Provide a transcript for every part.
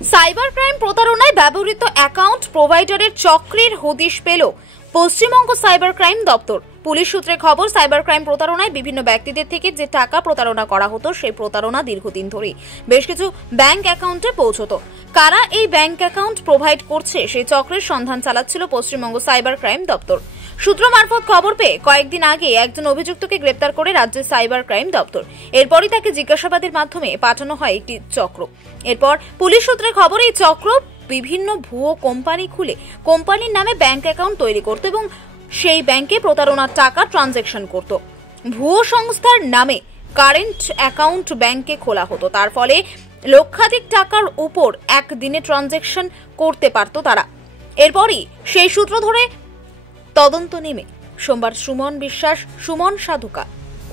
Cyber crime প্রতারণায় ব্যবহৃত account প্রোভাইডারের চক্রের হদিশ পেল পশ্চিমবঙ্গ সাইবার ক্রাইম দপ্তর। পুলিশ সূত্রে খবর, সাইবার ক্রাইম প্রতারণায় বিভিন্ন ব্যক্তিদের থেকে যে টাকা প্রতারণা করা হতো সেই প্রতারণা দীর্ঘদিন ধরে বেশ কিছু ব্যাংক অ্যাকাউন্টে পৌঁছতো। কারা এই ব্যাংক অ্যাকাউন্ট প্রোভাইড করছে সেই চক্রের সন্ধান চালাচ্ছিল পশ্চিমবঙ্গ সাইবার ক্রাইম দপ্তর। সূত্র মারফত খবর পেয়ে কয়েকদিন আগে একজন অভিযুক্তকে গ্রেপ্তার করে রাজ্যের সাইবার ক্রাইম দপ্তর। এরপরই তাকে জিজ্ঞাসাবাদের মাধ্যমে পাঠানো হয় একটি চক্র। এরপর পুলিশ সূত্রে খবর, এই চক্র বিভিন্ন ভুয়ো কোম্পানি খুলে কোম্পানির নামে ব্যাংক অ্যাকাউন্ট তৈরি করত এবং সেই ব্যাংকে প্রতারণার টাকা ট্রানজ্যাকশন করত। ভুয়ো সংস্থার নামে কারেন্ট অ্যাকাউন্ট ব্যাংকে খোলা হতো, তার ফলে লক্ষাধিক টাকার উপর একদিনে ট্রানজ্যাকশন করতে পারত তারা। এরপরই সেই সূত্র ধরে তদন্ত নেমে সোমবার সুমন বিশ্বাস, সুমন সাধুকা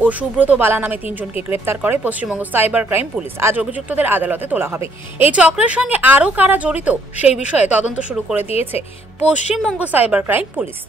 ও সুব্রত বালা নামে তিনজনকে গ্রেপ্তার করে পশ্চিমবঙ্গ সাইবার ক্রাইম পুলিশ। আজ অভিযুক্তদের আদালতে তোলা হবে। এই চক্রের সঙ্গে আরও কারা জড়িত সেই বিষয়ে তদন্ত শুরু করে দিয়েছে পশ্চিমবঙ্গ সাইবার ক্রাইম পুলিশ।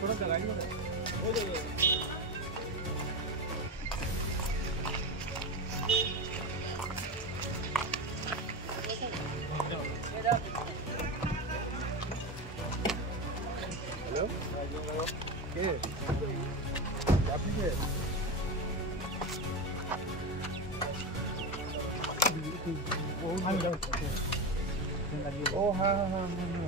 थोड़ा सा गाड़ी हो जाएगा। हेलो के আপনি কে ও হ্যাঁ হ্যাঁ হ্যাঁ